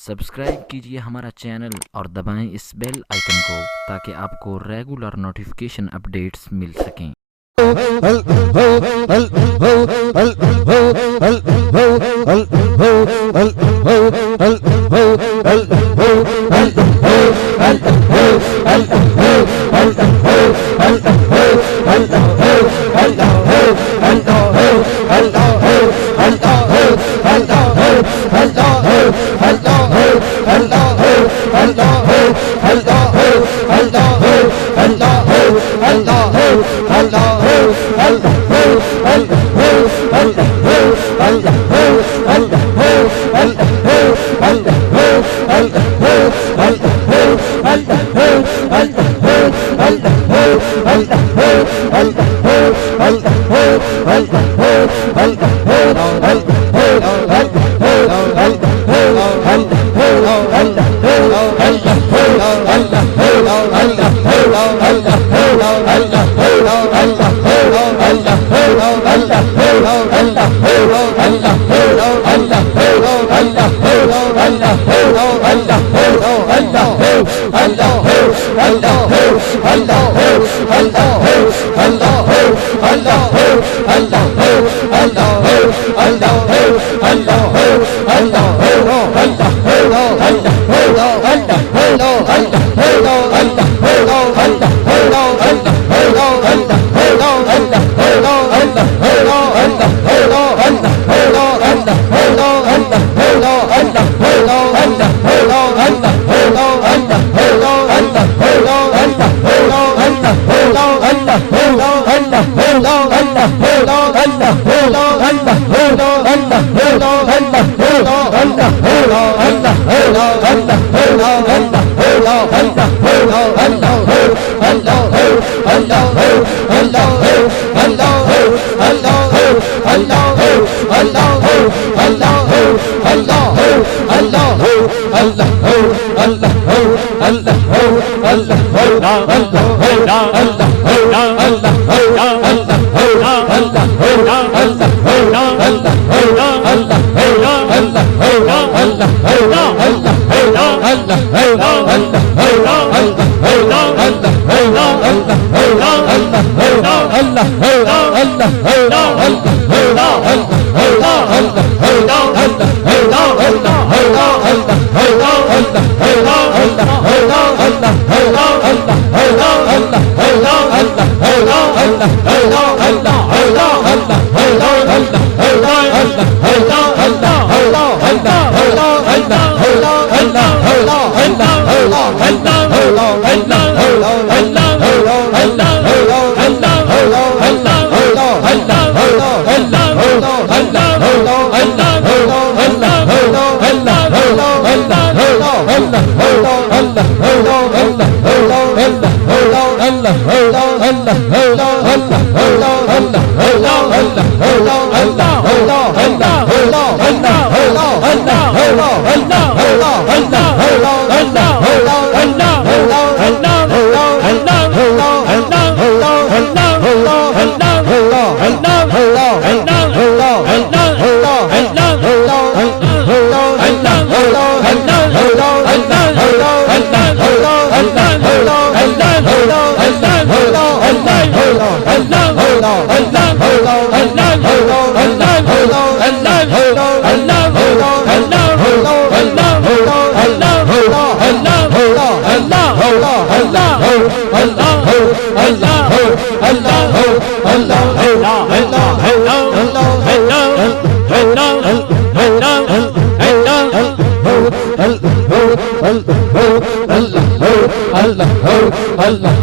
Subscribe कीजिए हमारा channel और दबाएं इस बेल आइकन को ताकि आपको रेगुलर नोटिफिकेशन अपडेट्स मिल सकें। Allah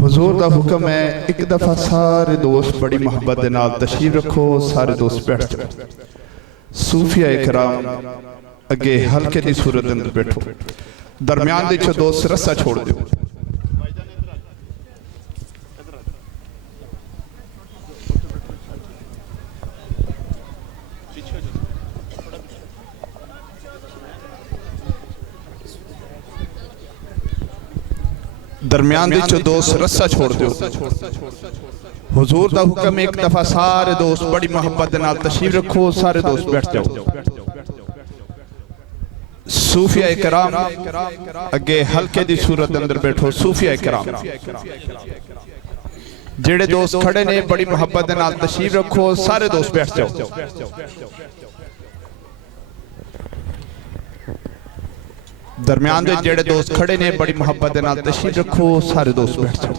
हुजूर दा हुक्म है एक दफा सारे दोस्त बड़ी मोहब्बत दे नाल तशरीफ रखो, सारे दोस्त बैठ जाओ। सूफिया इकराम अगे हल्के दी सूरत अंदर बैठो, दरम्यान दे दोस्त रस्सा छोड़ दो। दरम्यान दे दोस्त रस्सा छोड़ दो। हुजूर दा हुक्म एक दफा सारे दोस्त बड़ी मोहब्बत दे नाल तशरीफ रखो, सारे दोस्त बैठ जाओ। सूफिया इकराम अगे हल्के दी सूरत अंदर बैठो। सूफिया इकराम जेड़े दोस्त खड़े ने बड़ी मोहब्बत दे नाल तशरीफ रखो, सारे दोस्त बैठ जाओ। दरम्यान दे जेड़े दोस्त खड़े ने बड़ी मोहब्बत दे नाल तशरीफ रखो, सारे दोस्त बैठ जाओ।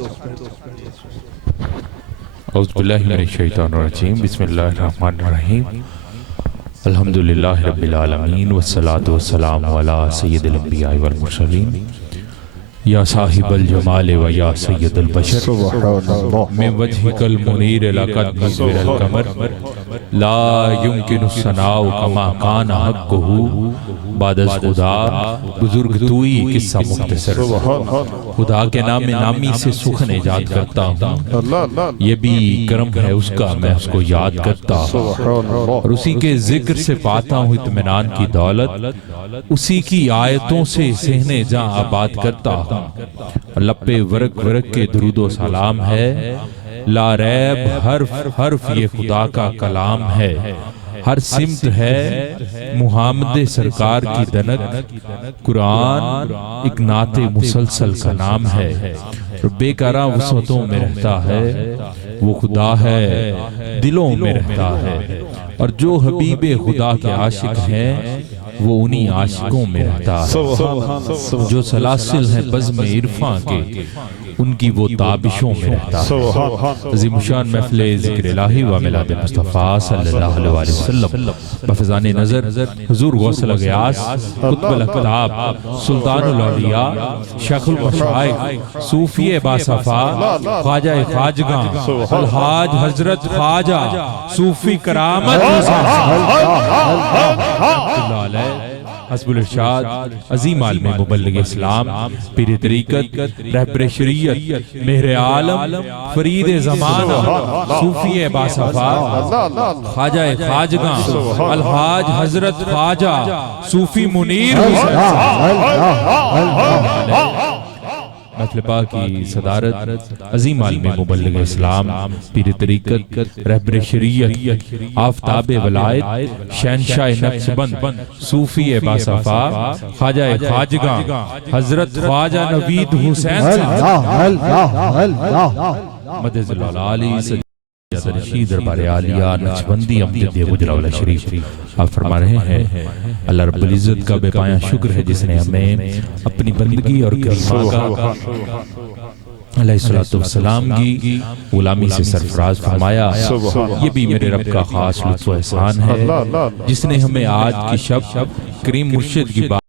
औज़ुबिल्लाहि मिनश्शैतानिर्रजीम बिस्मिल्लाहिर्रहमानिर्रहीम अल्हम्दुलिल्लाहि रब्बिल आलमीन वस्सलातु वस्सलामु अला सय्यिदिल अंबिया वल मुरसलीन या साहिबल जमाल व या सय्यदुल बशर मिन वजहिकल मुनीर लक़द मुज़विरल कमर ला युमकिनु सनाउ कमा कान हक़्क़ुहु बादस खुदा बुजुर्ग तू ही किस्सा मुख्तसर। खुदा के नाम नामी से सुखन ईजाद करता हूँ, ये भी करम है उसका, मैं उसको याद करता हूँ और उसी के जिक्र से पाता हूँ इत्मीनान की दौलत, उसी की आयतों से सहने जहाँ आबाद करता हूँ। लपे वर्क वर्क के दुरूदो सलाम है, ला रैब हर्फ हर्फ ये खुदा का कलाम है। हर सिमत है मुहम्मद सरकार की दनक, कुरान एक नाते मुसलसल का नाम है। बेकारा वसवतों में रहता है, वो खुदा है दिलों में रहता है। और जो हबीबे खुदा के आशिक हैं वो उन्हीं आशिकों में रहता है। जो सलासिल हैं बज़्म इरफां के, उनकी वो ताबिशों में रहता है। अज़ीमुशान महफ़िल ज़िक्र इलाही व मिलाद मुस्तफ़ा सल्लल्लाहु अलैहि वसल्लम बफ़ज़ाने नज़र हुज़ूर गौसल ग़ियास कुतुबुल अक़ताब सुल्तानुल औलिया शेखुल मशाइख़ सूफ़ी बासफ़ा ख्वाजा ख्वाजगा अलहाज हज़रत ख्वाजा सूफ़ी करामत हस्बुल इरशाद अज़ीम आलिम मुबल्लिग इस्लाम पीर तरीक़त रहबर शरीयत मेहर आलम फरीद ज़माना सूफ़ी बासफ़ा ख्वाजा ख्वाजगा अलहाज हज़रत ख्वाजा सूफ़ी मुनीर महफ़िल पाक की सदारत अज़ीम आलिम मुबल्लिग इस्लाम पीर तरीक़त रहबर शरीयत आफ़ताब वलायत शहंशाह नक्शबंद सूफ़ी बासफ़ा ख्वाजा ख्वाजगा हज़रत ख्वाजा नवीद हुसैन मदद दरबार आलिया नक्शबंदी अमजद गुजरा शरीफ। आप फरमा रहे हैं अल्लाह रब्बुल इज़्ज़त का बेपाया शुक्र है जिसने हमें अपनी बंदगी और करीमा का अलैहिस्सलातु वस्सलाम की गुलामी से सरफराज फरमाया। ये भी मेरे रब का खास लुत्फ़ एहसान है जिसने हमें आज की शब करीम मुर्शिद की